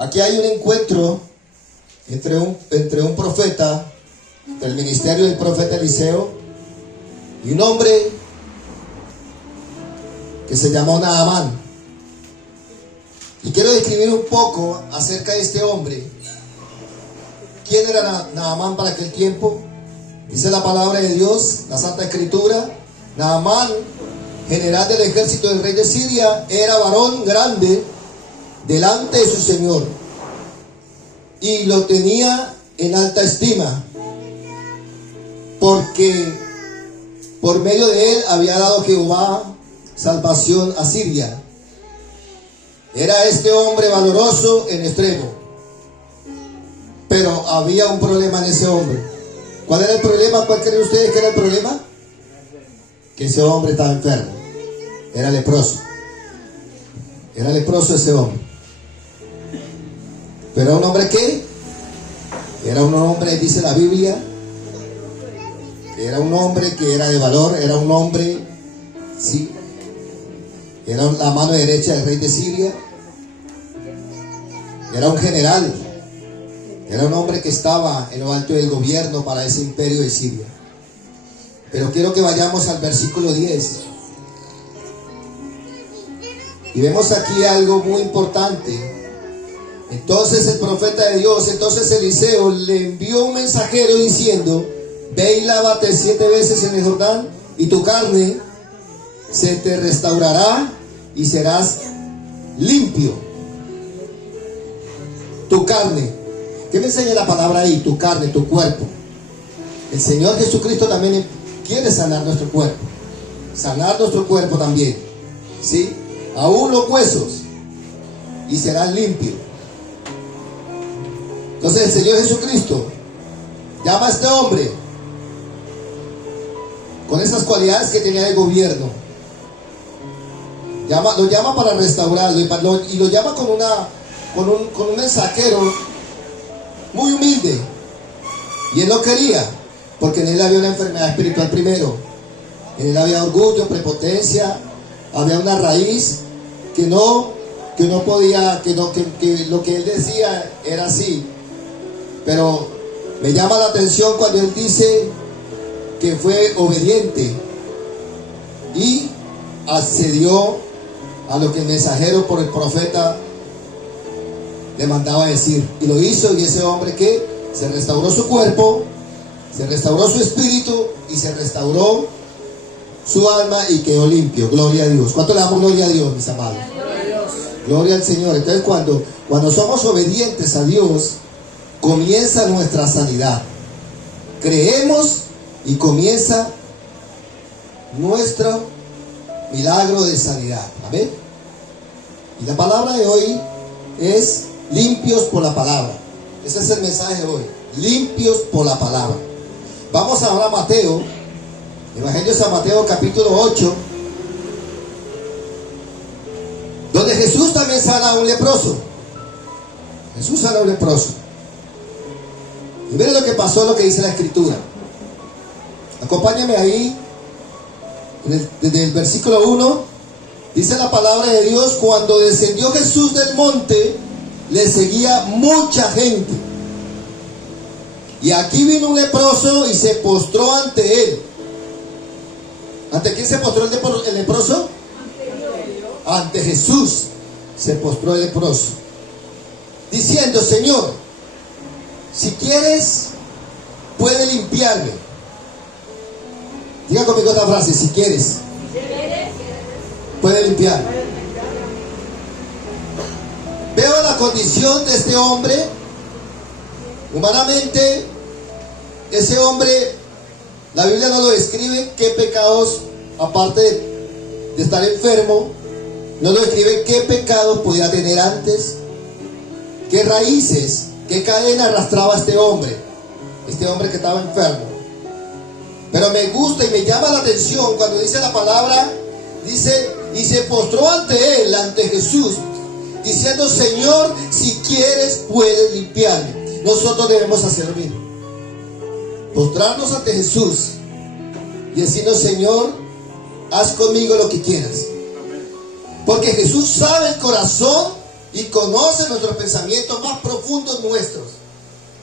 Aquí hay un encuentro entre un profeta, del ministerio del profeta Eliseo, y un hombre que se llamó Naamán. Y quiero describir un poco acerca de este hombre. ¿Quién era Naamán para aquel tiempo? Dice la palabra de Dios, la Santa Escritura: Naamán, general del ejército del rey de Siria, era varón grande delante de su señor, y lo tenía en alta estima, porque por medio de él había dado Jehová salvación a Siria. Era este hombre valoroso en extremo, pero había un problema en ese hombre. ¿Cuál era el problema? ¿Cuál creen ustedes que era el problema? Que ese hombre estaba enfermo. Era leproso. Era leproso ese hombre. Pero un hombre ¿qué? Era un hombre, dice la Biblia, era un hombre que era de valor, era un hombre, sí, era la mano derecha del rey de Siria, era un general, era un hombre que estaba en lo alto del gobierno para ese imperio de Siria. Pero quiero que vayamos al versículo 10. Y vemos aquí algo muy importante. Entonces el profeta de Dios, entonces Eliseo, le envió un mensajero diciendo: ve y lávate 7 veces en el Jordán, y tu carne se te restaurará y serás limpio. Tu carne. ¿Qué me enseña la palabra ahí? Tu carne, tu cuerpo. El Señor Jesucristo también quiere sanar nuestro cuerpo. Sanar nuestro cuerpo también, ¿sí? Aún los huesos, y serás limpio. Entonces el Señor Jesucristo llama a este hombre con esas cualidades que tenía de gobierno. Lo llama para restaurarlo, y lo llama con un mensajero muy humilde. Y él no quería, porque en él había una enfermedad espiritual primero. En él había orgullo, prepotencia, había una raíz que no podía, que lo que él decía era así. Pero me llama la atención cuando él dice que fue obediente y accedió a lo que el mensajero por el profeta le mandaba decir. Y lo hizo, y ese hombre que se restauró su cuerpo, se restauró su espíritu y se restauró su alma y quedó limpio. Gloria a Dios. ¿Cuánto le damos gloria a Dios, mis amados? Gloria al Señor. Entonces cuando somos obedientes a Dios, comienza nuestra sanidad. Creemos y comienza nuestro milagro de sanidad. Amén. Y la palabra de hoy es limpios por la palabra. Ese es el mensaje de hoy. Limpios por la palabra. Vamos ahora a Mateo, Evangelio de San Mateo, capítulo 8, donde Jesús también sana a un leproso. Jesús sana a un leproso. Y miren lo que pasó, lo que dice la Escritura. Acompáñame ahí, desde el versículo 1. Dice la palabra de Dios: cuando descendió Jesús del monte, le seguía mucha gente. Y aquí vino un leproso y se postró ante él. ¿Ante quién se postró el leproso? Ante Jesús se postró el leproso, diciendo: Señor, si quieres, puede limpiarme. Diga conmigo otra frase: si quieres, puede limpiarme. Veo la condición de este hombre. Humanamente, ese hombre, la Biblia no lo describe qué pecados, aparte de estar enfermo, no lo describe qué pecados podía tener antes, qué raíces, qué cadena arrastraba este hombre que estaba enfermo. Pero me gusta y me llama la atención cuando dice la palabra, dice: y se postró ante él, ante Jesús, diciendo: Señor, si quieres, puedes limpiarme. Nosotros debemos hacer lo mismo. Postrarnos ante Jesús y decirnos: Señor, haz conmigo lo que quieras. Porque Jesús sabe el corazón y conoce nuestros pensamientos más profundos nuestros.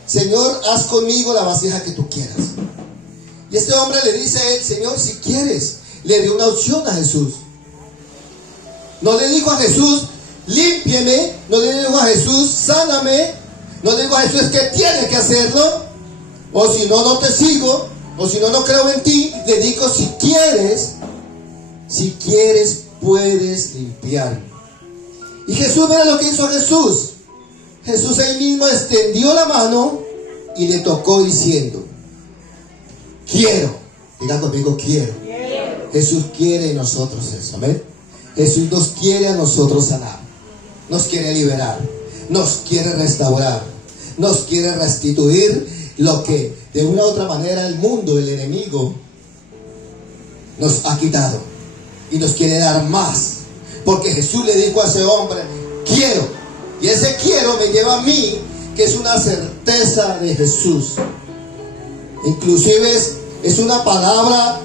Señor, haz conmigo la vasija que tú quieras. Y este hombre le dice a él: Señor, si quieres. Le dio una opción a Jesús. No le dijo a Jesús: límpieme. No le dijo a Jesús: sáname. No le dijo a Jesús: es que tienes que hacerlo, o si no, no te sigo, o si no, no creo en ti. Le dijo: si quieres puedes limpiarme. Y Jesús, mira lo que hizo Jesús. Jesús ahí mismo extendió la mano y le tocó diciendo: quiero. Diga conmigo: quiero. Jesús quiere en nosotros eso, amén. Jesús nos quiere a nosotros sanar, nos quiere liberar, nos quiere restaurar, nos quiere restituir lo que de una u otra manera el mundo, el enemigo, nos ha quitado y nos quiere dar más. Porque Jesús le dijo a ese hombre: quiero. Y ese quiero me lleva a mí, que es una certeza de Jesús. Inclusive es una palabra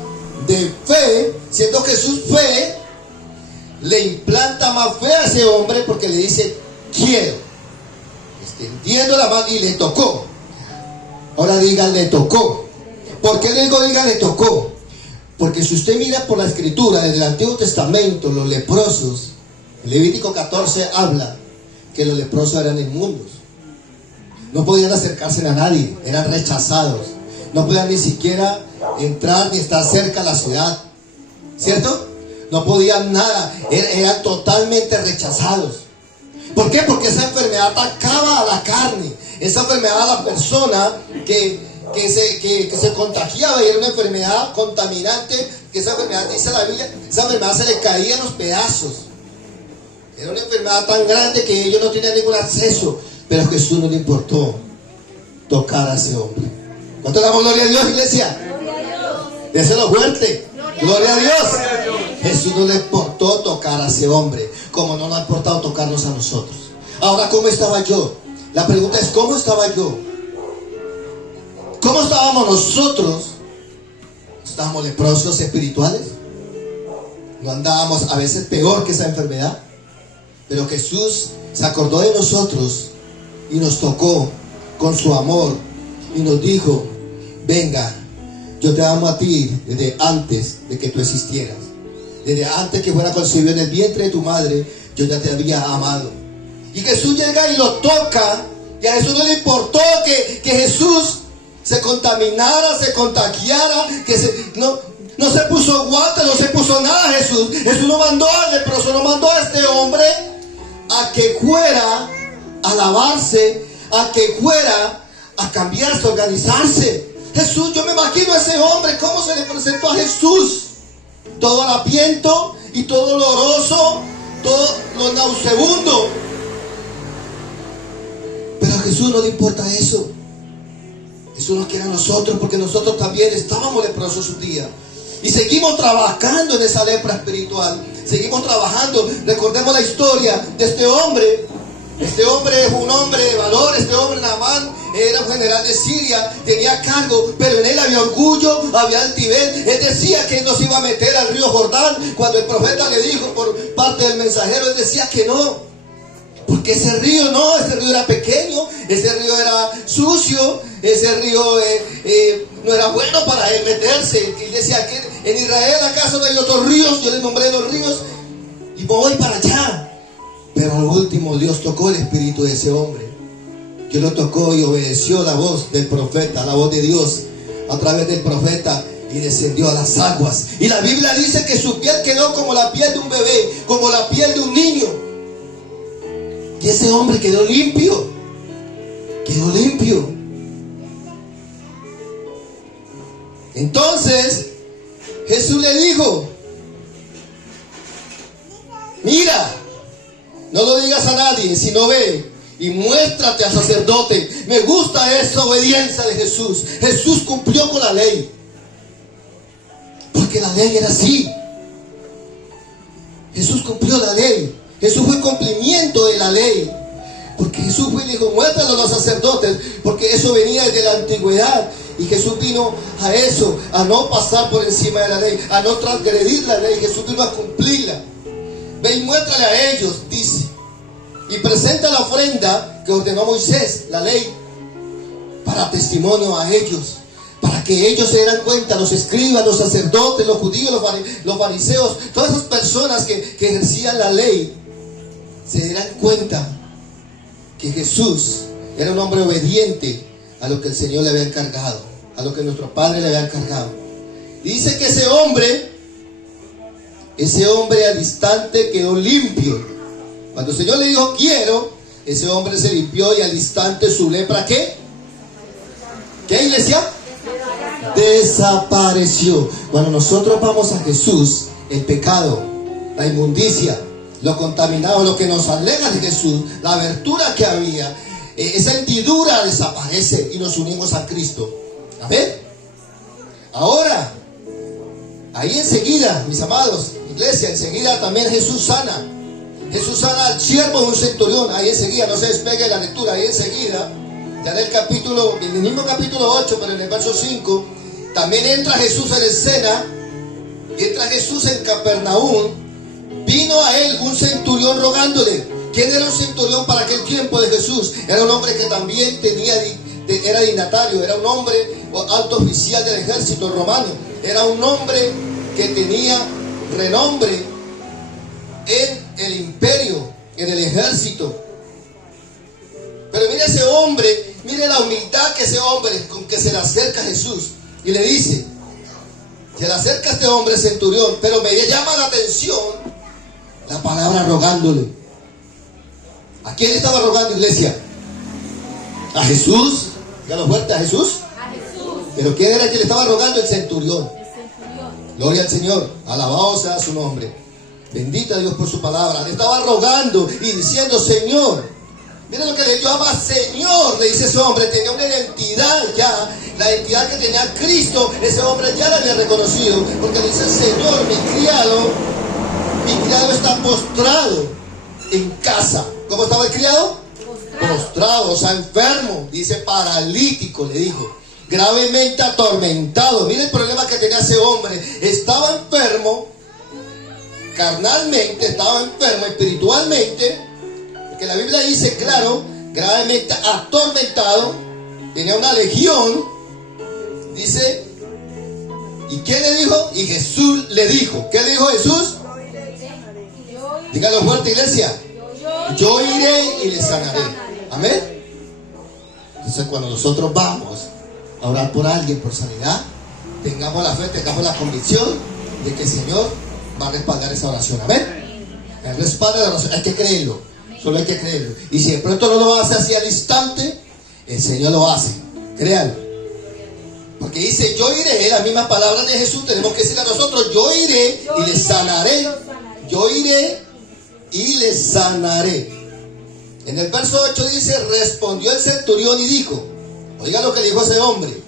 de fe, siendo Jesús fe, le implanta más fe a ese hombre porque le dice: quiero. Extendiendo la mano y le tocó. Ahora diga: le tocó. ¿Por qué le digo diga le tocó? Porque si usted mira por la escritura desde el Antiguo Testamento, los leprosos, Levítico 14 habla que los leprosos eran inmundos. No podían acercarse a nadie, eran rechazados. No podían ni siquiera entrar ni estar cerca de la ciudad, ¿cierto? No podían nada, eran totalmente rechazados. ¿Por qué? Porque esa enfermedad atacaba a la carne. Esa enfermedad a la persona que se contagiaba, y era una enfermedad contaminante, que esa enfermedad, dice la Biblia, esa enfermedad se le caía en los pedazos. Era una enfermedad tan grande que ellos no tenían ningún acceso, pero a Jesús no le importó tocar a ese hombre. ¿Cuánto le damos gloria a Dios, iglesia? Gloria a Dios. Déselo fuerte. Gloria a Dios. Jesús no le importó tocar a ese hombre, como no le ha importado tocarnos a nosotros. Ahora, ¿cómo estaba yo? La pregunta es: ¿cómo estaba yo? ¿Cómo estábamos nosotros? ¿Estábamos leprosos espirituales? ¿No andábamos a veces peor que esa enfermedad? Pero Jesús se acordó de nosotros y nos tocó con su amor y nos dijo: venga, yo te amo a ti desde antes de que tú existieras. Desde antes que fuera concebido en el vientre de tu madre, yo ya te había amado. Y Jesús llega y lo toca, y a Jesús no le importó que Jesús se contaminara, se contagiara, no se puso guantes, no se puso nada. Jesús no mandó al leproso, no mandó a este hombre a que fuera a lavarse, a que fuera a cambiarse, a organizarse. Jesús, yo me imagino a ese hombre, cómo se le presentó a Jesús, todo harapiento y todo doloroso, todo lo nauseabundo. Pero a Jesús no le importa eso. Jesús nos quiere a nosotros, porque nosotros también estábamos leprosos un día y seguimos trabajando en esa lepra espiritual. Seguimos trabajando. Recordemos la historia de este hombre. Este hombre es un hombre de valor. Este hombre, Naamán, era un general de Siria, tenía cargo, pero en él había orgullo, había altivez. Él decía que él no se iba a meter al río Jordán. Cuando el profeta le dijo por parte del mensajero, él decía que no, porque ese río era pequeño, ese río era sucio, ese río no era bueno para él meterse. Él decía: que en Israel acaso no hay otros ríos. Yo les nombré los ríos y voy para allá. Pero al último Dios tocó el espíritu de ese hombre. Dios lo tocó y obedeció la voz del profeta, la voz de Dios a través del profeta, y descendió a las aguas. Y la Biblia dice que su piel quedó como la piel de un bebé, como la piel de un niño. Y ese hombre quedó limpio. Quedó limpio. Entonces Jesús le dijo: mira, no lo digas a nadie, sino ve y muéstrate al sacerdote. Me gusta esa obediencia de Jesús. Jesús cumplió con la ley, porque la ley era así. Jesús cumplió la ley. Jesús fue cumplimiento de la ley, porque Jesús fue y dijo: muéstralo a los sacerdotes, porque eso venía desde la antigüedad. Y Jesús vino a eso, a no pasar por encima de la ley, a no transgredir la ley. Jesús vino a cumplirla. Ve y muéstrale a ellos, dice. y presenta la ofrenda que ordenó Moisés, la ley, para testimonio a ellos, para que ellos se dieran cuenta, los escribas, los sacerdotes, los judíos, los fariseos, todas esas personas que ejercían la ley, se dieran cuenta que Jesús era un hombre obediente a lo que el Señor le había encargado, a lo que nuestro Padre le había encargado. Dice que ese hombre al instante quedó limpio. Cuando el Señor le dijo quiero, ese hombre se limpió y al instante su lepra, ¿qué? ¿Qué, iglesia? Desapareció. Cuando nosotros vamos a Jesús, el pecado, la inmundicia, lo contaminado, lo que nos aleja de Jesús, la abertura que había, esa hendidura desaparece y nos unimos a Cristo. Amén. Ahora, ahí enseguida, mis amados, iglesia, enseguida también Jesús sana. Jesús sana al siervo de un centurión. Ahí enseguida, no se despegue la lectura, ahí enseguida, ya en el mismo capítulo 8, pero en el verso 5, también entra Jesús en escena, y entra Jesús en Capernaum. Vino a él un centurión rogándole. ¿Quién era un centurión para aquel tiempo de Jesús? Era un hombre que también era dignatario, era un hombre alto oficial del ejército romano, era un hombre que tenía renombre en el imperio, en el ejército. Pero mire ese hombre, mire la humildad que ese hombre con que se le acerca a Jesús y le dice, se le acerca a este hombre centurión, pero me llama la atención la palabra rogándole. ¿A quién estaba rogando, iglesia? ¿A Jesús? Dígalo fuerte, ¿a Jesús? A Jesús. ¿Pero quién era el que le estaba rogando? El centurión. Gloria al Señor, alabado sea su nombre. Bendita Dios por su palabra. Le estaba rogando y diciendo, Señor. Mira lo que le llama Señor, le dice ese hombre. Tenía una identidad ya, la identidad que tenía Cristo. Ese hombre ya la había reconocido, porque le dice, Señor, mi criado está postrado en casa. ¿Cómo estaba el criado? Postrado, o sea, enfermo. Dice paralítico, le dijo. Gravemente atormentado. Mire el problema que tenía ese hombre. Estaba enfermo carnalmente, estaba enfermo espiritualmente, porque la Biblia dice claro, gravemente atormentado, tenía una legión. Dice, ¿y quién le dijo? Y Jesús le dijo. ¿Qué le dijo Jesús? Dígalo fuerte, iglesia. Yo iré y le sanaré. Amén. Entonces cuando nosotros vamos a orar por alguien por sanidad, tengamos la fe, tengamos la convicción de que el Señor va a respaldar esa oración. Amén. El respaldo de la oración, hay que creerlo. Solo hay que creerlo. Y si de pronto no lo hace así al instante, el Señor lo hace. Créalo. Porque dice, yo iré, las mismas palabras de Jesús tenemos que decir a nosotros, yo iré y le sanaré. Yo iré y le sanaré. En el verso 8 dice, respondió el centurión y dijo, oiga lo que dijo ese hombre,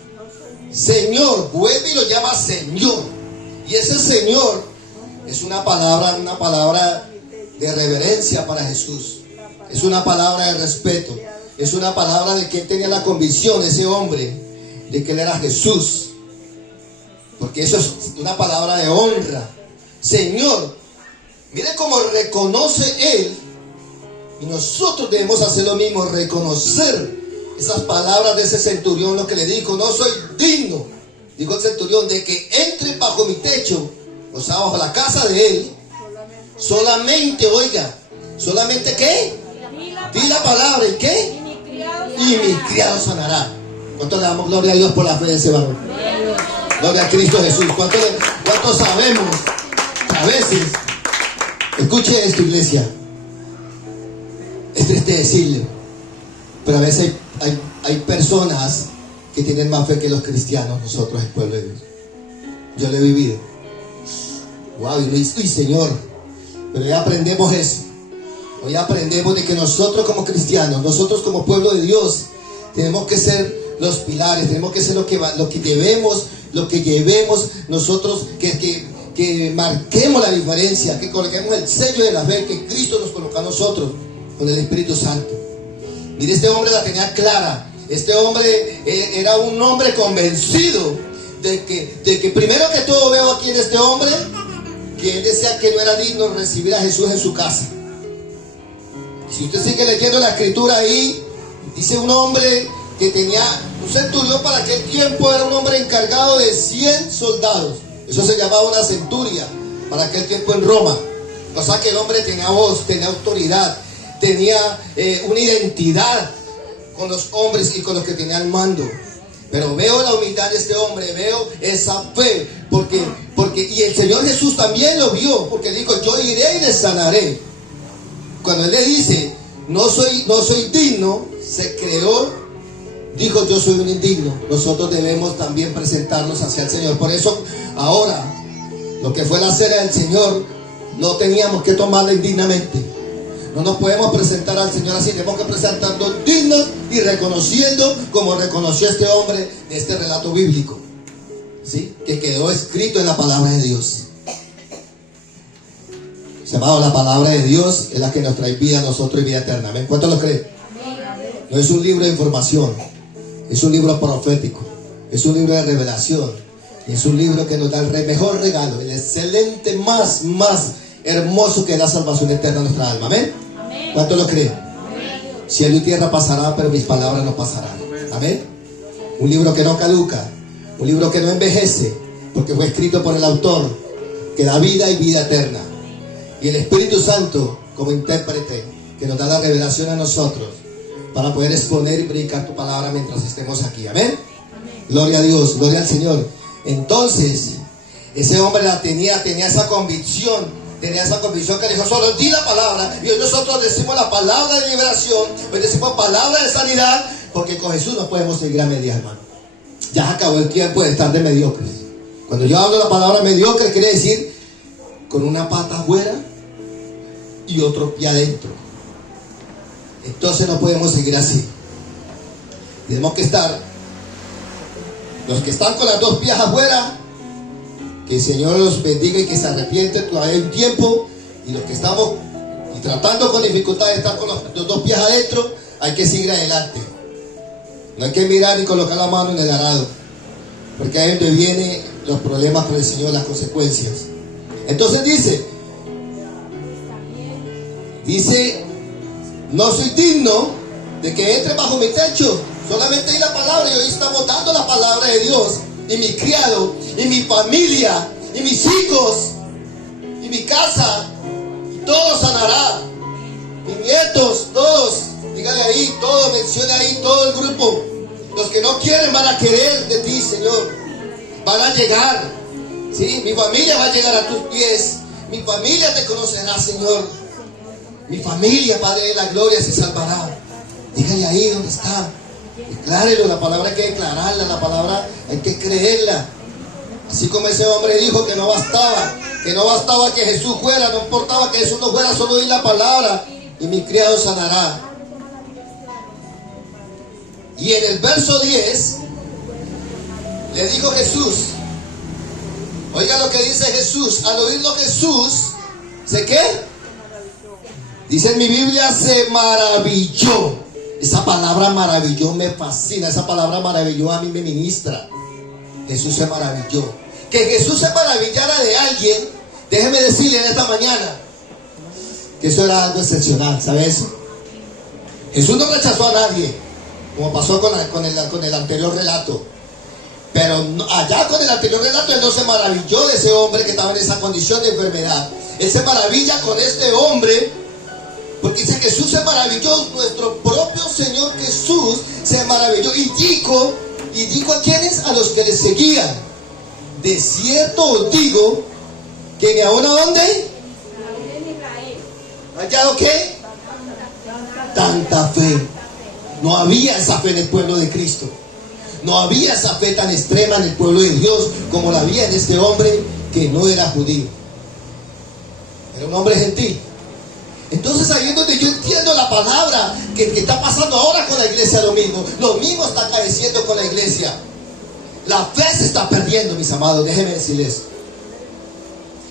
Señor, vuelve y lo llama Señor. Y ese Señor es una palabra de reverencia para Jesús. Es una palabra de respeto. Es una palabra de que él tenía la convicción, ese hombre, de que él era Jesús. Porque eso es una palabra de honra. Señor, mire cómo reconoce él. Y nosotros debemos hacer lo mismo, reconocer esas palabras de ese centurión, lo que le dijo, no soy digno, dijo el centurión, de que entre bajo mi techo, o sea, bajo la casa de él, solamente, oiga, solamente ¿qué? Di la palabra, ¿y qué? Y mi criado sanará. ¿Cuánto le damos gloria a Dios por la fe de ese varón? Gloria a Cristo Jesús. ¿Cuánto sabemos? A veces, escuche esto, iglesia, es triste decirlo, pero a veces hay personas que tienen más fe que los cristianos, nosotros, el pueblo de Dios. Yo lo he vivido. Wow, y uy, Señor, pero ya aprendemos eso. Hoy aprendemos de que nosotros como cristianos, nosotros como pueblo de Dios, tenemos que ser los pilares, tenemos que ser lo que llevemos nosotros, que marquemos la diferencia, que coloquemos el sello de la fe que Cristo nos coloca a nosotros con el Espíritu Santo. Mire, este hombre la tenía clara. Este hombre era un hombre convencido de que primero que todo veo aquí en este hombre que él decía que no era digno de recibir a Jesús en su casa. Si usted sigue leyendo la escritura ahí, dice un hombre que tenía un centurión para aquel tiempo, era un hombre encargado de 100 soldados. Eso se llamaba una centuria para aquel tiempo en Roma. O sea que el hombre tenía voz, tenía autoridad, tenía una identidad con los hombres y con los que tenía el mando. Pero veo la humildad de este hombre, veo esa fe, porque y el Señor Jesús también lo vio, porque dijo, yo iré y les sanaré. Cuando Él le dice, no soy digno, se creó, dijo, yo soy un indigno. Nosotros debemos también presentarnos hacia el Señor. Por eso, ahora, lo que fue la cena del Señor, no teníamos que tomarla indignamente. No nos podemos presentar al Señor así, tenemos que presentarnos dignos y reconociendo como reconoció este hombre de este relato bíblico, ¿sí? Que quedó escrito en la palabra de Dios. Amado, la palabra de Dios es la que nos trae vida a nosotros y vida eterna. ¿Amén? ¿Cuántos lo creen? No es un libro de información, es un libro profético, es un libro de revelación, y es un libro que nos da el mejor regalo, el excelente, más hermoso, que es la salvación eterna de nuestra alma. ¿Amén? ¿Cuántos lo creen? Cielo y tierra pasará, pero mis palabras no pasarán. Amén. Un libro que no caduca, un libro que no envejece, porque fue escrito por el autor, que da vida y vida eterna. Y el Espíritu Santo como intérprete, que nos da la revelación a nosotros para poder exponer y predicar tu palabra mientras estemos aquí. Amén. Gloria a Dios, gloria al Señor. Entonces, ese hombre tenía esa convicción. Tenía esa convicción que dijo, solo di la palabra. Y hoy nosotros decimos la palabra de liberación, hoy decimos palabra de sanidad, porque con Jesús no podemos seguir a medias, hermano. Ya acabó el tiempo de estar de mediocres. Cuando yo hablo la palabra mediocre, quiere decir con una pata afuera y otro pie adentro. Entonces no podemos seguir así. Tenemos que estar, los que están con las dos pies afuera, que el Señor los bendiga y que se arrepienten, todavía hay un tiempo. Y los que estamos y tratando con dificultad de estar con los dos pies adentro, hay que seguir adelante. No hay que mirar ni colocar la mano en el arado, porque ahí es donde vienen los problemas con el Señor, las consecuencias. Entonces dice, no soy digno de que entre bajo mi techo, solamente di la palabra. Y hoy estamos dando la palabra de Dios. Y mi criado, y mi familia, y mis hijos, y mi casa, y todo sanará. Mis nietos, todos, dígale ahí, todos, mencione ahí, todo el grupo. Los que no quieren van a querer de ti, Señor. Van a llegar, ¿sí? Mi familia va a llegar a tus pies. Mi familia te conocerá, Señor. Mi familia, Padre de la gloria, se salvará. Dígale ahí donde está. Declárelo, la palabra hay que declararla, la palabra hay que creerla. Así como ese hombre dijo que no bastaba que Jesús fuera, no importaba que Jesús no fuera, solo di la palabra y mi criado sanará. Y en el verso 10 le dijo Jesús, oiga lo que dice Jesús, al oírlo Jesús, ¿se qué? Dice en mi Biblia, se maravilló. Esa palabra maravilló me fascina, esa palabra maravilló a mí me ministra. Jesús se maravilló. Que Jesús se maravillara de alguien, déjeme decirle en esta mañana que eso era algo excepcional, ¿sabes? Jesús no rechazó a nadie, como pasó con el anterior relato. Pero allá con el anterior relato, Él no se maravilló de ese hombre que estaba en esa condición de enfermedad. Él se maravilla con este hombre, porque dice Jesús se maravilló, nuestro propio Señor Jesús se maravilló. Y dijo a quienes, a los que le seguían, de cierto os digo, que ni aún a dónde, ¿hallado qué? Tanta fe. No había esa fe en el pueblo de Cristo. No había esa fe tan extrema en el pueblo de Dios como la había en este hombre que no era judío. Era un hombre gentil. Entonces ahí es donde yo entiendo la palabra que está pasando ahora con la iglesia. Lo mismo está acaeciendo con la iglesia. La fe se está perdiendo, mis amados, déjenme decirles.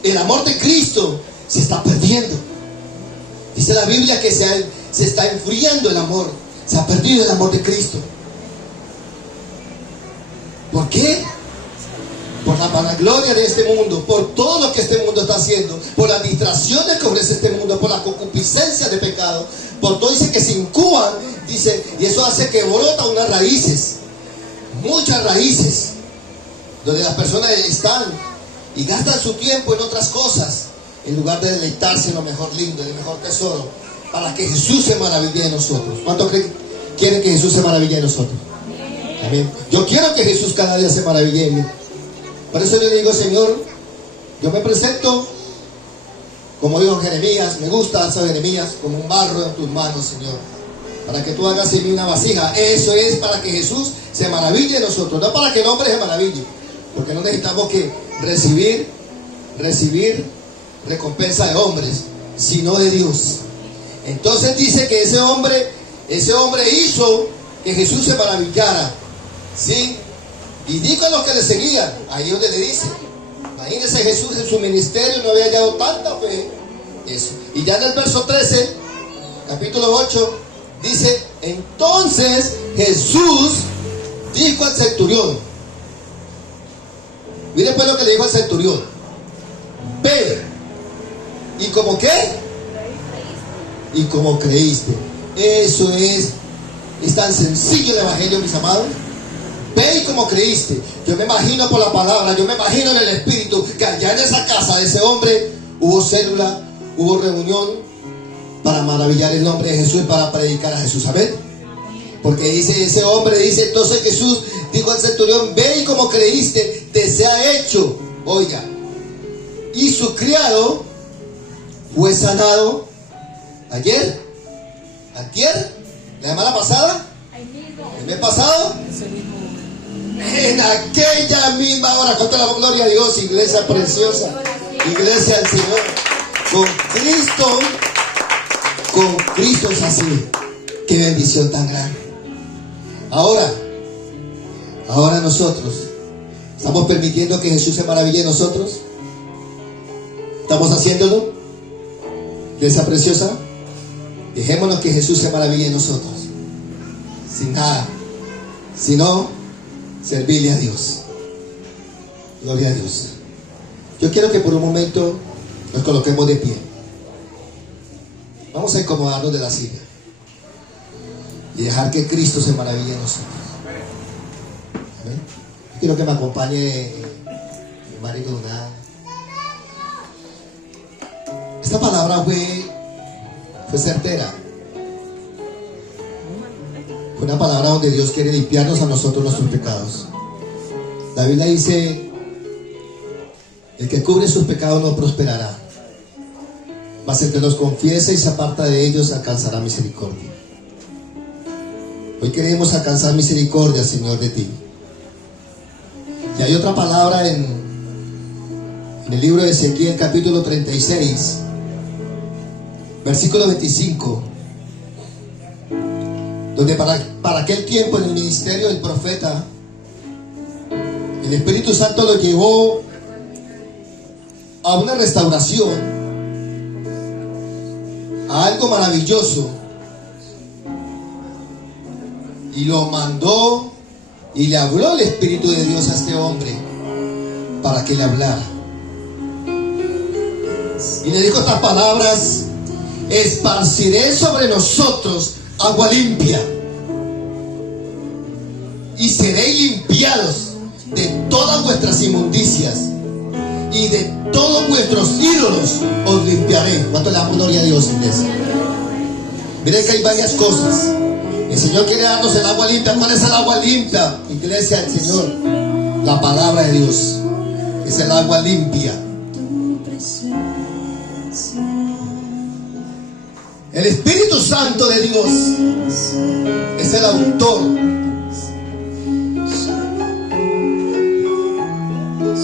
El amor de Cristo se está perdiendo. Dice la Biblia que se está enfriando el amor. Se ha perdido el amor de Cristo. ¿Por qué? Por la vanagloria de este mundo, por todo lo que este mundo está haciendo, por las distracciones que ofrece este mundo, por la concupiscencia de pecado, Por todo dice que se incuban, dice, y eso hace que brota unas raíces, muchas raíces, donde las personas están y gastan su tiempo en otras cosas, en lugar de deleitarse en lo mejor lindo, en el mejor tesoro, para que Jesús se maraville de nosotros. ¿Cuántos quieren que Jesús se maraville de nosotros? Amén. Yo quiero que Jesús cada día se maraville de mí. Por eso yo le digo, Señor, yo me presento, como dijo Jeremías, me gusta esa Jeremías, como un barro en tus manos, Señor, para que tú hagas en mí una vasija. Eso es para que Jesús se maraville de nosotros, no para que el hombre se maraville, porque no necesitamos que recibir recompensa de hombres, sino de Dios. Entonces dice que ese hombre hizo que Jesús se maravillara, ¿sí? Y dijo a los que le seguían, ahí donde le dice, imagínense, Jesús en su ministerio no había hallado tanta fe. Eso. Y ya en el verso 13, capítulo 8, dice, entonces Jesús dijo al centurión, mire pues lo que le dijo al centurión, ve, ¿y como qué? Y como creíste. Eso es tan sencillo el evangelio, mis amados. Ve y como creíste. Yo me imagino por la palabra, yo me imagino en el espíritu, que allá en esa casa de ese hombre hubo célula, hubo reunión para maravillar el nombre de Jesús y para predicar a Jesús. Amén. Porque dice, ese hombre dice, entonces Jesús dijo al centurión, ve y como creíste, te sea hecho. Oiga, y su criado fue sanado ayer, antier, la semana pasada, el mes pasado, en aquella misma hora. Cuánto la gloria a Dios, iglesia preciosa, iglesia del Señor. Con Cristo es así. Qué bendición tan grande. Ahora nosotros estamos permitiendo que Jesús se maraville de nosotros. ¿Estamos haciéndolo? Iglesia preciosa, dejémonos que Jesús se maraville de nosotros, sin nada, sino servirle a Dios. Gloria a Dios. Yo quiero que por un momento nos coloquemos de pie. Vamos a acomodarnos de la silla y dejar que Cristo se maraville de nosotros. ¿Amén? Yo quiero que me acompañe mi marido Donado. Esta palabra fue certera. Fue una palabra donde Dios quiere limpiarnos a nosotros nuestros pecados. La Biblia dice, el que cubre sus pecados no prosperará, mas el que los confiesa y se aparta de ellos alcanzará misericordia. Hoy queremos alcanzar misericordia, Señor, de ti. Y hay otra palabra en el libro de Ezequiel, capítulo 36, versículo 25, donde para aquel tiempo, en el ministerio del profeta, el Espíritu Santo lo llevó a una restauración, a algo maravilloso, y lo mandó y le habló el Espíritu de Dios a este hombre para que le hablara, y le dijo estas palabras: esparciré sobre nosotros agua limpia, y seréis limpiados de todas vuestras inmundicias, y de todos vuestros ídolos os limpiaré. ¿Cuánto le damos gloria a Dios, iglesia? Miren que hay varias cosas. El Señor quiere darnos el agua limpia. ¿Cuál es el agua limpia, iglesia del Señor? La palabra de Dios es el agua limpia. El Espíritu Santo de Dios es el autor.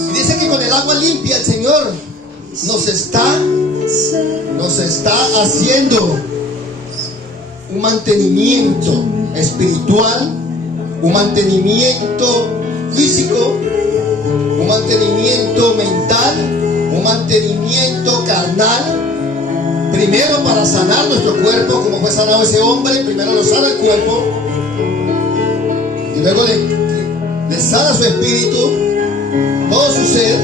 Y dice que con el agua limpia el Señor nos está haciendo un mantenimiento espiritual, un mantenimiento físico, un mantenimiento mental, un mantenimiento carnal. Primero para sanar nuestro cuerpo, como fue sanado ese hombre. Primero lo sana el cuerpo y luego le sana su espíritu, todo su ser,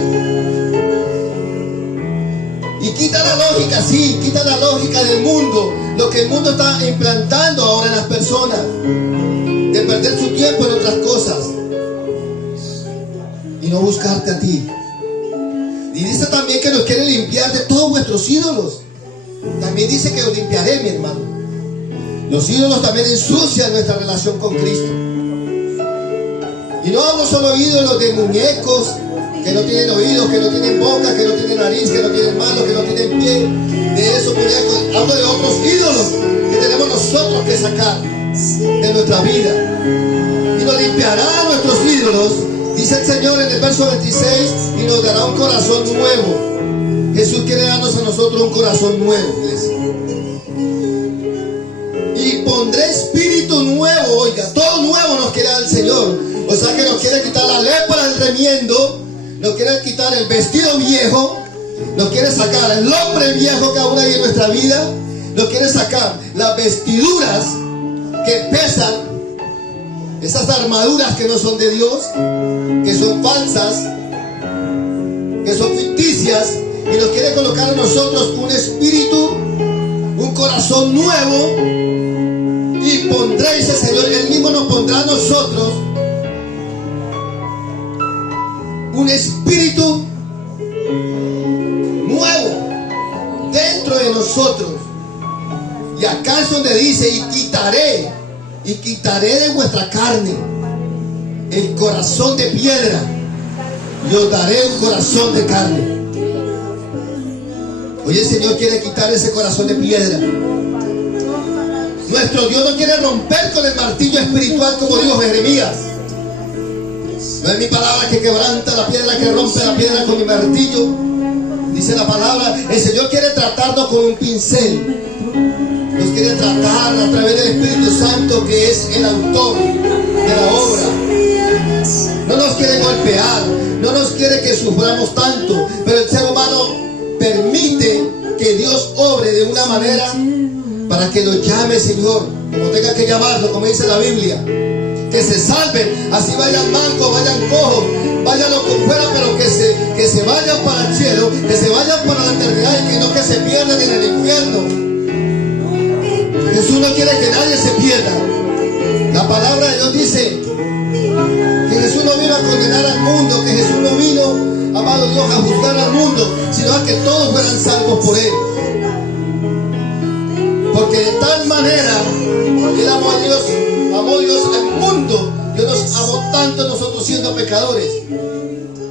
y quita la lógica, sí, quita la lógica del mundo, lo que el mundo está implantando ahora en las personas, de perder su tiempo en otras cosas y no buscarte a ti. Y dice también que nos quiere limpiar de todos vuestros ídolos. También dice que os limpiaré, mi hermano. Los ídolos también ensucian nuestra relación con Cristo. Y no hablo solo ídolos de muñecos que no tienen oídos, que no tienen boca, que no tienen nariz, que no tienen manos, que no tienen pie. De esos muñecos hablo de otros ídolos que tenemos nosotros que sacar de nuestra vida. Y nos limpiará nuestros ídolos, dice el Señor en el verso 26, y nos dará un corazón nuevo. Jesús quiere darnos a nosotros un corazón nuevo, iglesia. Y pondré espíritu nuevo, oiga, todo nuevo nos quiere dar el Señor. O sea que nos quiere quitar la lepra del remiendo, nos quiere quitar el vestido viejo, nos quiere sacar el hombre viejo que aún hay en nuestra vida, nos quiere sacar las vestiduras que pesan, esas armaduras que no son de Dios, que son falsas, que son ficticias, y nos quiere colocar a nosotros un espíritu, un corazón nuevo, y pondréis el Señor, Él mismo nos pondrá a nosotros un espíritu nuevo dentro de nosotros. Y acá es donde dice, y quitaré de vuestra carne el corazón de piedra y os daré un corazón de carne. Hoy el Señor quiere quitar ese corazón de piedra. Nuestro Dios no quiere romper con el martillo espiritual, como dijo Jeremías. No es mi palabra que quebranta la piedra, que rompe la piedra con mi martillo. Dice la palabra, el Señor quiere tratarnos con un pincel. Nos quiere tratar a través del Espíritu Santo, que es el autor de la obra. No nos quiere golpear, no nos quiere que suframos tanto, pero el ser humano permite que Dios obre de una manera para que lo llame, Señor, como tenga que llamarlo, como dice la Biblia. Que se salven, así vayan mancos, vayan cojos, vayan los con fuera, pero que se vayan para el cielo, que se vayan para la eternidad, y que no que se pierdan en el infierno. Jesús no quiere que nadie se pierda. La palabra de Dios dice que Jesús no vino a condenar al mundo, que Jesús no vino, amado Dios, a juzgar al mundo, sino a que todos fueran salvos por Él. Porque de tal manera Él amó a Dios al mundo. Dios nos amó tanto, nosotros siendo pecadores.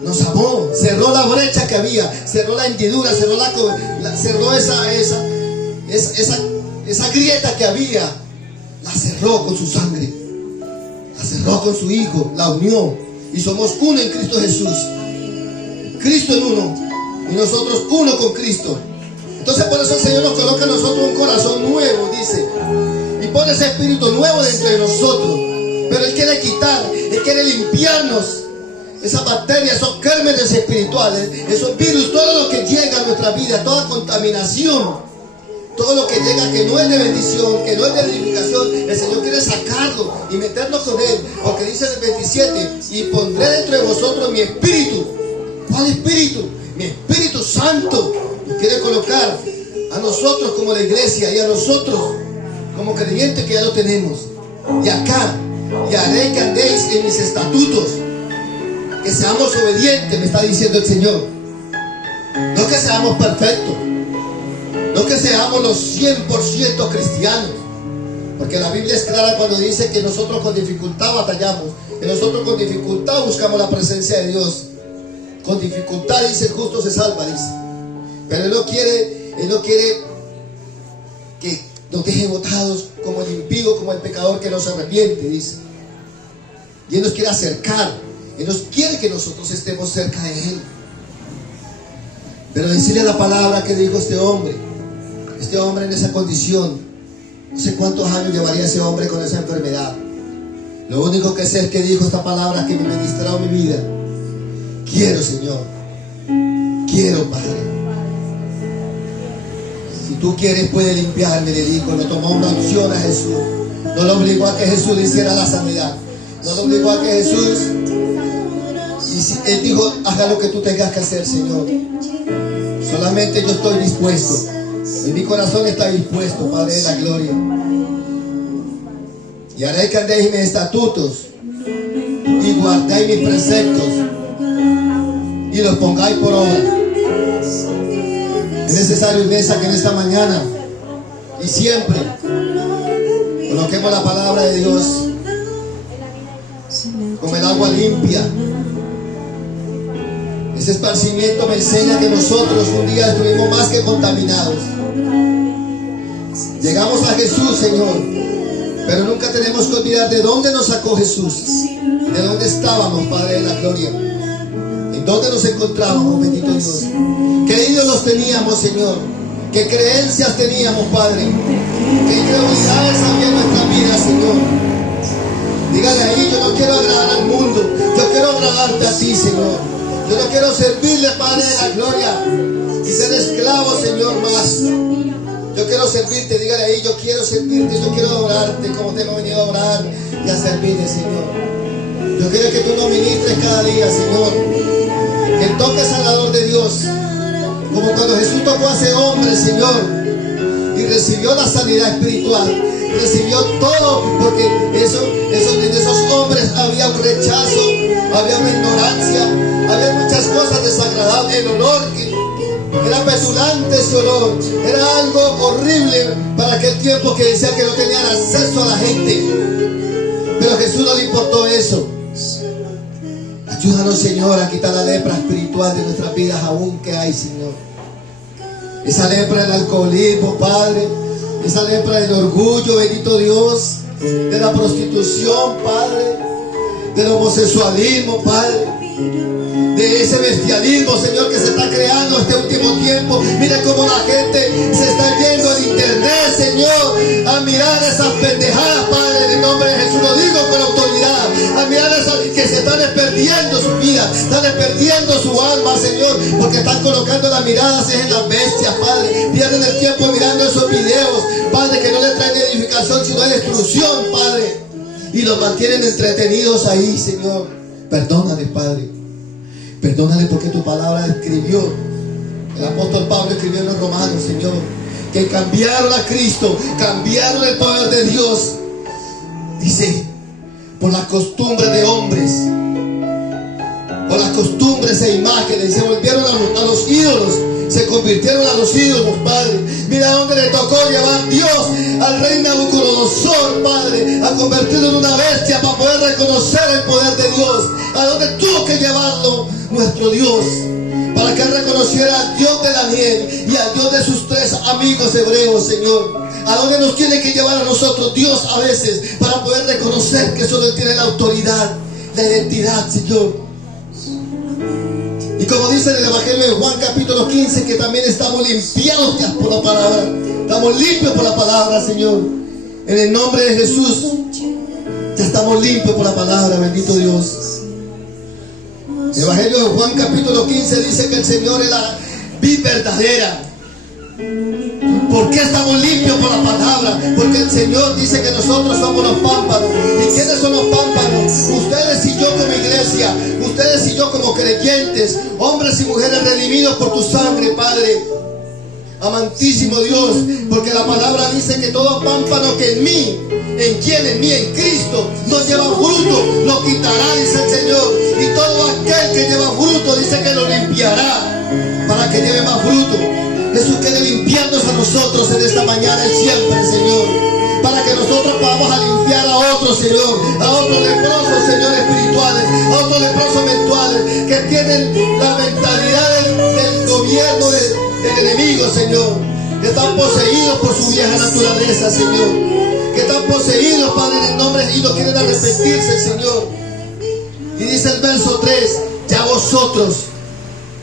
Nos amó, cerró la brecha que había, cerró la hendidura, cerró esa grieta que había. La cerró con su sangre, la cerró con su Hijo, la unió, y somos uno en Cristo Jesús. Cristo en uno y nosotros uno con Cristo. Entonces por eso el Señor nos coloca a nosotros un corazón nuevo, dice, y pone ese espíritu nuevo dentro de nosotros. Pero Él quiere quitar, Él quiere limpiarnos esas bacterias, esos gérmenes espirituales, esos virus, todo lo que llega a nuestra vida, toda contaminación, todo lo que llega que no es de bendición, que no es de edificación. El Señor quiere sacarlo y meternos con Él, porque dice en el 27, y pondré dentro de vosotros mi espíritu. ¿Cuál espíritu? Mi Espíritu Santo. Y quiere colocar a nosotros como la iglesia, y a nosotros como creyentes que ya lo tenemos. Y acá, y haré que andéis en mis estatutos, que seamos obedientes, me está diciendo el Señor. No que seamos perfectos, no que seamos los 100% cristianos, porque la Biblia es clara cuando dice que nosotros con dificultad batallamos, que nosotros con dificultad buscamos la presencia de Dios. Con dificultad, dice, el justo se salva, dice. Pero Él no quiere que nos deje botados como el impío, como el pecador que no se arrepiente, dice. Y Él nos quiere acercar, Él nos quiere que nosotros estemos cerca de Él. Pero decirle la palabra que dijo este hombre en esa condición, no sé cuántos años llevaría ese hombre con esa enfermedad. Lo único que sé es que dijo esta palabra que me ministró mi vida. Quiero, Señor, quiero, Padre. Si tú quieres, puedes limpiarme, le dijo. No tomó una opción a Jesús. No lo obligó a que Jesús le hiciera la sanidad. No lo obligó a que Jesús. Y si Él dijo, haga lo que tú tengas que hacer, Señor. Solamente yo estoy dispuesto. Y mi corazón está dispuesto, Padre de la gloria. Y haré que andéis en mis estatutos y guardéis mis preceptos y los pongáis por obra. Es necesario, iglesia, que en esta mañana y siempre coloquemos la palabra de Dios como el agua limpia. Ese esparcimiento me enseña que nosotros un día estuvimos más que contaminados. Llegamos a Jesús, Señor, pero nunca tenemos que olvidar de dónde nos sacó Jesús, de dónde estábamos, Padre de la gloria, en dónde nos encontrábamos, bendito Dios. ¿Qué ídolos teníamos, Señor? ¿Qué creencias teníamos, Padre? ¿Qué incredulidades había en nuestra vida, Señor? Dígale ahí: yo no quiero agradar al mundo, yo quiero agradarte a ti, Señor. Yo no quiero servirle, Padre de la gloria, y ser esclavo, Señor, más. Yo quiero servirte. Dígale ahí: yo quiero servirte, yo quiero adorarte como te hemos venido a orar y a servirte, Señor. Yo quiero que tú nos ministres cada día, Señor. Que el toque salvador de Dios, como cuando Jesús tocó a ese hombre, Señor, y recibió la sanidad espiritual, recibió todo, porque en esos hombres había un rechazo, había una ignorancia, había muchas cosas desagradables. El olor que era petulante, ese olor era algo horrible para aquel tiempo, que decía que no tenían acceso a la gente. Pero a Jesús no le importó eso. Ayúdanos, Señor, a quitar la lepra espiritual de nuestras vidas aún que hay, Señor. Esa lepra del alcoholismo, Padre. Esa lepra del orgullo, bendito Dios. De la prostitución, Padre. Del homosexualismo, Padre. De ese bestialismo, Señor, que se está creando este último tiempo. Mira cómo la gente se está yendo al internet, Señor, a mirar esas pendejadas, Padre, en el nombre de Jesús. Lo digo con autoridad. A mirar esas que se están perdiendo su vida, están perdiendo su alma, Señor, porque están colocando las miradas en las bestias, Padre. Pierden el tiempo mirando esos videos, Padre, que no le traen edificación, sino destrucción, Padre. Y los mantienen entretenidos ahí, Señor. Perdónale, Padre. Perdónale, porque tu palabra escribió, el apóstol Pablo escribió en los Romanos, Señor, que cambiaron a Cristo, cambiaron el poder de Dios, dice, por las costumbres de hombres, por las costumbres e imágenes, se volvieron a los ídolos, se convirtieron a los ídolos, Padre. Mira dónde le tocó llevar Dios al rey Nabucodonosor, Padre, a convertirlo en una bestia para poder reconocer el poder de Dios. A dónde tuvo que llevarlo nuestro Dios, para que él reconociera al Dios de Daniel y al Dios de sus 3 amigos hebreos, Señor. A dónde nos tiene que llevar a nosotros Dios a veces, para poder reconocer que solo Él tiene la autoridad, la identidad, Señor. Y como dice en el Evangelio de Juan capítulo 15, que también estamos limpiados ya por la palabra. Estamos limpios por la palabra, Señor. En el nombre de Jesús, ya estamos limpios por la palabra, bendito Dios. El Evangelio de Juan capítulo 15 dice que el Señor es la vid verdadera. ¿Por qué estamos limpios por la palabra? Porque el Señor dice que nosotros somos los pámpanos. ¿Y quiénes son los pámpanos? Ustedes y yo como iglesia, ustedes y yo como creyentes, hombres y mujeres redimidos por tu sangre, Padre. Amantísimo Dios, porque la palabra dice que todo pámpano que en mí, ¿en quién? En mí, en Cristo, no lleva fruto, lo quitará, dice el Señor. Y todo aquel que lleva fruto, dice que lo limpiará para que lleve más fruto. Jesús quiere limpiarnos a nosotros en esta mañana y siempre, Señor, para que nosotros podamos a limpiar a otros, Señor, a otros leprosos, Señor, espirituales, a otros leprosos mentuales, que tienen la mentalidad del gobierno del enemigo, Señor, que están poseídos por su vieja naturaleza, Señor, que están poseídos, Padre, en el nombre y no quieren arrepentirse, Señor. Y dice el verso 3, ya vosotros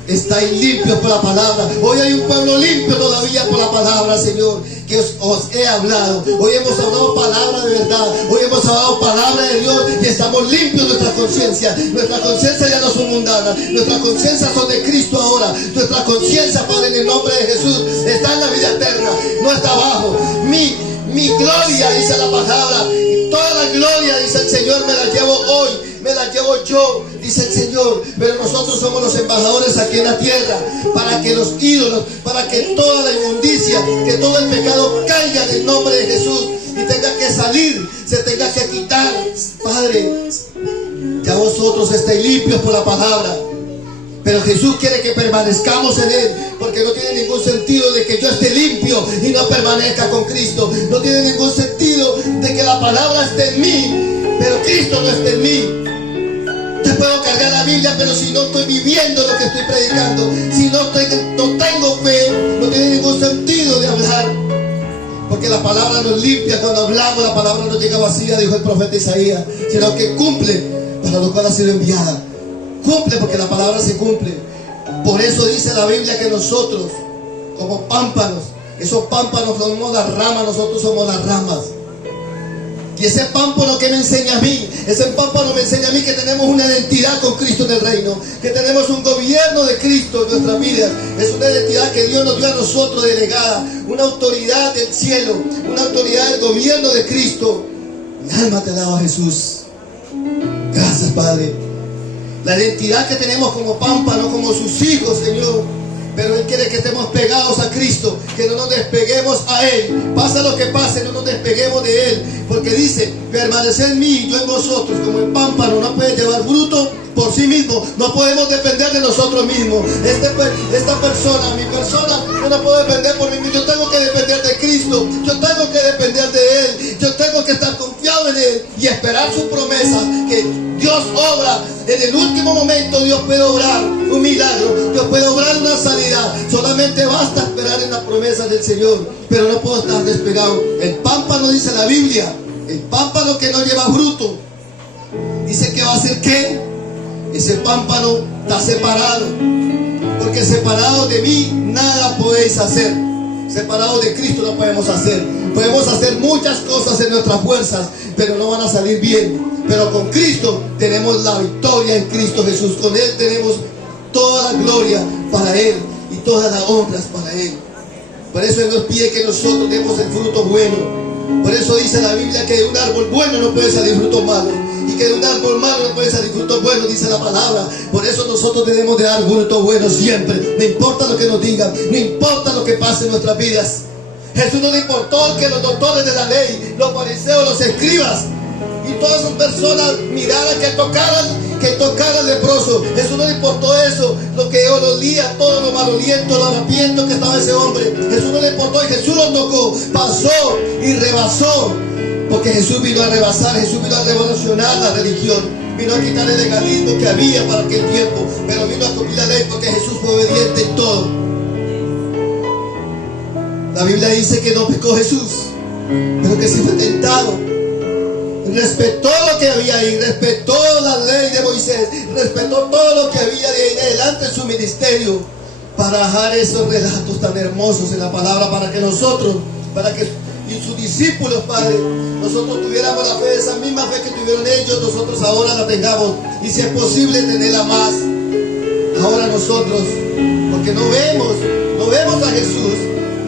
estáis limpios por la palabra. Hoy hay un pueblo limpio todavía por la palabra, Señor, que os he hablado. Hoy hemos hablado palabra de verdad. Hoy hemos hablado palabra de Dios y estamos limpios de nuestra conciencia. Nuestra conciencia ya no son mundanas. Nuestras conciencias son de Cristo ahora. Nuestra conciencia, Padre, en el nombre de Jesús, está en la vida eterna. No está abajo. Mi gloria, dice la palabra. Toda la gloria, dice el Señor, me la llevo hoy. Me la las llevo yo, dice el Señor, pero nosotros somos los embajadores aquí en la tierra, para que los ídolos, para que toda la inmundicia, que todo el pecado caiga en el nombre de Jesús y tenga que salir, se tenga que quitar. Padre, ya vosotros estáis limpios por la palabra, pero Jesús quiere que permanezcamos en Él, porque no tiene ningún sentido de que yo esté limpio y no permanezca con Cristo. No tiene ningún sentido de que la palabra esté en mí, pero Cristo no esté en mí. Yo puedo cargar la Biblia, pero si no estoy viviendo lo que estoy predicando, si no tengo fe, no tiene ningún sentido de hablar. Porque la palabra nos limpia cuando hablamos, la palabra no llega vacía, dijo el profeta Isaías, sino que cumple para lo cual ha sido enviada. Cumple porque la palabra se cumple. Por eso dice la Biblia que nosotros, como pámpanos, esos pámpanos somos las ramas, nosotros somos las ramas. Y ese pámpano que me enseña a mí, ese pámpano me enseña a mí que tenemos una identidad con Cristo en el reino, que tenemos un gobierno de Cristo en nuestras vidas. Es una identidad que Dios nos dio a nosotros delegada, una autoridad del cielo, una autoridad del gobierno de Cristo. Mi alma te alaba, Jesús. Gracias, Padre. La identidad que tenemos como pámpano, como sus hijos, Señor. Pero Él quiere que estemos pegados a Cristo, que no nos despeguemos a Él. Pasa lo que pase, no nos despeguemos de Él. Porque dice, permaneced en mí y yo en vosotros. Como el pámpano no puede llevar fruto por sí mismo, no podemos depender de nosotros mismos. Esta persona, mi persona, no puedo depender por mí mismo. Yo tengo que depender de Cristo. Yo tengo que depender de Él. Yo tengo que estar confiado en Él y esperar sus promesas. Que Dios obra. En el último momento Dios puede obrar un milagro. Dios puede obrar una sanidad. Solamente basta esperar en las promesas del Señor. Pero no puedo estar despegado. El pámpano, dice la Biblia, el pámpano que no lleva fruto, dice que va a ser ¿qué? Ese pámpano está separado. Porque separado de mí nada podéis hacer. Separado de Cristo no podemos hacer. Podemos hacer muchas cosas en nuestras fuerzas, pero no van a salir bien. Pero con Cristo tenemos la victoria en Cristo Jesús. Con Él tenemos toda la gloria para Él y todas las honras para Él. Por eso Él nos pide que nosotros demos el fruto bueno. Por eso dice la Biblia que de un árbol bueno no puede salir fruto malo, y que de un árbol malo no puede salir fruto bueno, dice la palabra. Por eso nosotros debemos de dar fruto bueno siempre. No importa lo que nos digan, no importa lo que pase en nuestras vidas. Jesús no le importó que los doctores de la ley, los fariseos, los escribas y todas esas personas miraran que tocara al leproso. Jesús no le importó eso, lo que olía, todo lo maloliento, lo harapiento que estaba ese hombre. Jesús no le importó y Jesús lo tocó, pasó y rebasó. Porque Jesús vino a rebasar, Jesús vino a revolucionar la religión. Vino a quitar el legalismo que había para aquel tiempo, pero vino a cumplir la ley porque Jesús fue obediente en todo. La Biblia dice que no pecó Jesús, pero que sí fue tentado. Respetó lo que había ahí, respetó la ley de Moisés, respetó todo lo que había de ahí en adelante en su ministerio, para dejar esos relatos tan hermosos en la palabra, para que nosotros, y sus discípulos, Padre, nosotros tuviéramos la fe, esa misma fe que tuvieron ellos, nosotros ahora la tengamos, y si es posible tenerla más, ahora nosotros, porque no vemos a Jesús,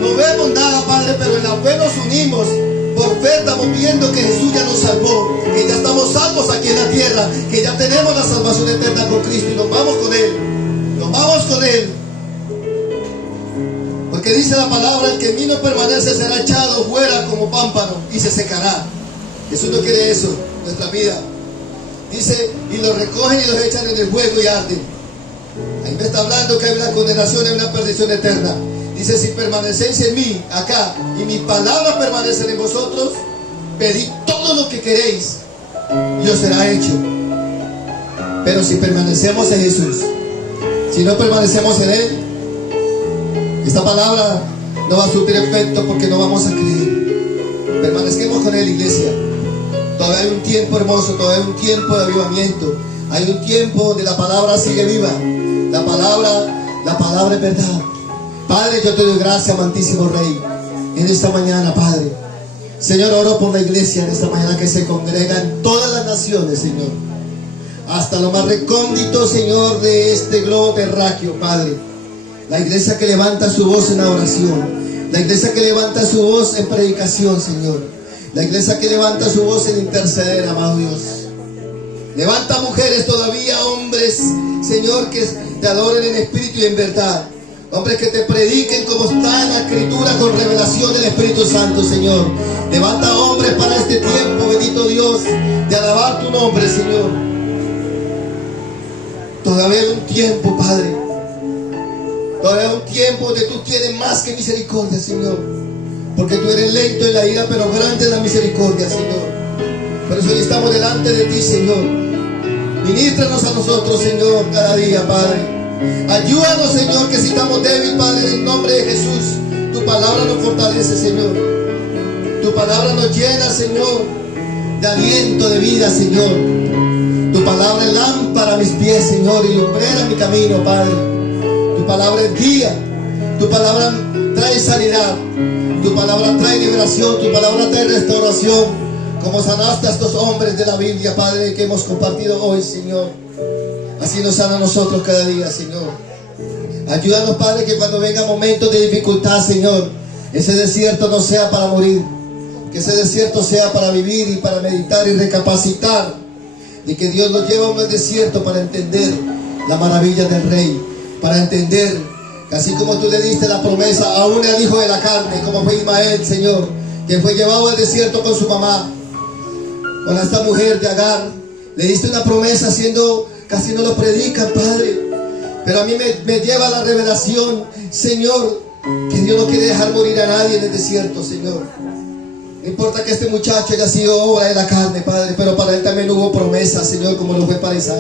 no vemos nada, Padre, pero en la fe nos unimos. Por fe estamos viendo que Jesús ya nos salvó, que ya estamos salvos aquí en la tierra, que ya tenemos la salvación eterna con Cristo y nos vamos con Él. Nos vamos con Él. Porque dice la palabra, el que en mí no permanece será echado fuera como pámpano y se secará. Jesús no quiere eso en nuestra vida. Dice, y los recogen y los echan en el fuego y arden. Ahí me está hablando que hay una condenación, hay una perdición eterna. Dice, si permanecéis en mí, acá, y mis palabras permanecen en vosotros, pedid todo lo que queréis y os será hecho. Pero si permanecemos en Jesús, si no permanecemos en Él, esta palabra no va a surtir efecto porque no vamos a creer. Permanezcamos con Él, iglesia. Todavía hay un tiempo hermoso, todavía hay un tiempo de avivamiento. Hay un tiempo donde la palabra sigue viva. La palabra es verdad. Padre, yo te doy gracias, amantísimo Rey, en esta mañana, Padre. Señor, oro por la iglesia en esta mañana que se congrega en todas las naciones, Señor. Hasta lo más recóndito, Señor, de este globo terráqueo, Padre. La iglesia que levanta su voz en la oración. La iglesia que levanta su voz en predicación, Señor. La iglesia que levanta su voz en interceder, amado Dios. Levanta mujeres todavía, hombres, Señor, que te adoren en espíritu y en verdad. Hombres que te prediquen como está en la Escritura con revelación del Espíritu Santo, Señor. Levanta hombres para este tiempo, bendito Dios, de alabar tu nombre, Señor. Todavía hay un tiempo, Padre. Todavía hay un tiempo donde tú tienes más que misericordia, Señor. Porque tú eres lento en la ira, pero grande en la misericordia, Señor. Por eso hoy estamos delante de ti, Señor. Ministranos a nosotros, Señor, cada día, Padre. Ayúdanos, Señor, que si estamos débiles, Padre, en el nombre de Jesús. Tu palabra nos fortalece, Señor. Tu palabra nos llena, Señor, de aliento, de vida, Señor. Tu palabra es lámpara a mis pies, Señor, y lumbrera mi camino, Padre. Tu palabra es guía. Tu palabra trae sanidad. Tu palabra trae liberación. Tu palabra trae restauración. Como sanaste a estos hombres de la Biblia, Padre, que hemos compartido hoy, Señor. Así nos sana a nosotros cada día, Señor. Ayúdanos, Padre, que cuando venga momentos de dificultad, Señor, ese desierto no sea para morir. Que ese desierto sea para vivir y para meditar y recapacitar. Y que Dios nos lleve a un desierto para entender la maravilla del Rey. Para entender que así como tú le diste la promesa a un hijo de la carne, como fue Ismael, Señor, que fue llevado al desierto con su mamá, con esta mujer de Agar, le diste una promesa haciendo... Casi no lo predican, Padre, pero a mí me lleva a la revelación, Señor, que Dios no quiere dejar morir a nadie en el desierto, Señor. No importa que este muchacho haya sido obra de la carne, Padre, pero para él también hubo promesa, Señor, como lo fue para Isaac.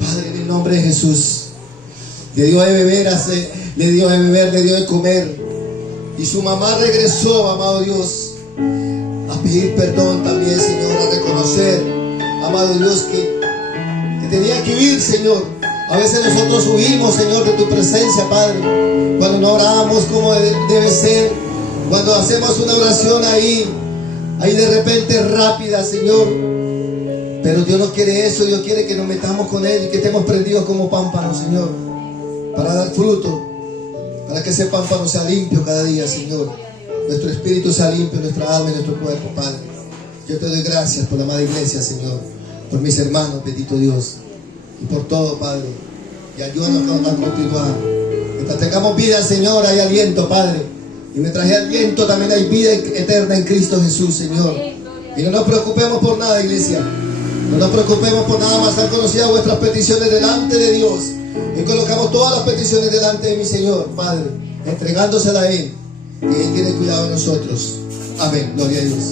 Padre, en el nombre de Jesús, le dio de beber, le dio de beber, le dio de comer, y su mamá regresó, amado Dios, a pedir perdón también, Señor, a reconocer, amado Dios, que tenía que huir, Señor. A veces nosotros huimos, Señor, de tu presencia, Padre, cuando no oramos como debe ser, cuando hacemos una oración ahí de repente rápida, Señor. Pero Dios no quiere eso. Dios quiere que nos metamos con Él y que estemos prendidos como pámpanos, Señor, para dar fruto, para que ese pámpano sea limpio cada día, Señor. Nuestro espíritu sea limpio, nuestra alma y nuestro cuerpo, Padre. Yo te doy gracias por la amada iglesia, Señor, por mis hermanos, bendito Dios, y por todo, Padre. Y ayúdanos a continuar. Mientras tengamos vida, Señor, hay aliento, Padre. Y mientras hay aliento, también hay vida eterna en Cristo Jesús, Señor. Y no nos preocupemos por nada, iglesia. No nos preocupemos por nada más. Han conocido vuestras peticiones delante de Dios. Y colocamos todas las peticiones delante de mi Señor, Padre, entregándosela a Él. Que Él tiene cuidado de nosotros. Amén. Gloria a Dios.